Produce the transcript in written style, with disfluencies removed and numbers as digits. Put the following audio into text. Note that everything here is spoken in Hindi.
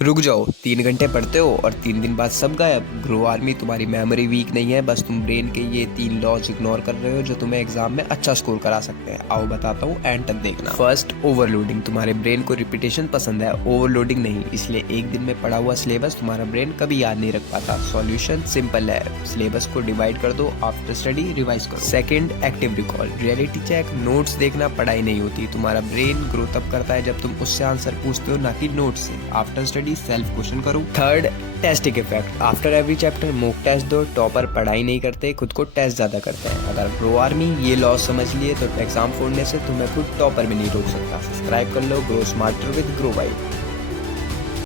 रुक जाओ, 3 घंटे पढ़ते हो और 3 दिन बाद सब गायब। ग्रो आर्मी तुम्हारी मेमोरी वीक नहीं है, बस तुम ब्रेन के ये 3 लॉज इग्नोर कर रहे हो जो तुम्हें एग्जाम में अच्छा स्कोर करा सकते हैं। आओ बताता हूँ, एंड तक देखना। First, overloading. तुम्हारे ब्रेन को रिपीटेशन पसंद है, ओवरलोडिंग नहीं। इसलिए एक दिन में पढ़ा हुआ सिलेबस तुम्हारा ब्रेन कभी याद नहीं रख पाता। सॉल्यूशन सिंपल है, सिलेबस को डिवाइड कर दो, आफ्टर स्टडी रिवाइज करो। Second, active recall. Reality check. Notes देखना पढ़ाई नहीं होती, तुम्हारा ब्रेन ग्रो तब करता है जब तुम उससे आंसर पूछते हो, ना कि नोट से। आफ्टर स्टडी सेल्फ क्वेश्चन करो। Third, testing effect. After every chapter mock test दो। टॉपर पढ़ाई नहीं करते, खुद को टेस्ट ज्यादा करते हैं। अगर ग्रो आर्मी ये लॉ समझ लिए तो एग्जाम फोड़ने से तुम्हें खुद टॉपर भी नहीं रोक सकता। सब्सक्राइब कर लो, grow smarter with grow vibe.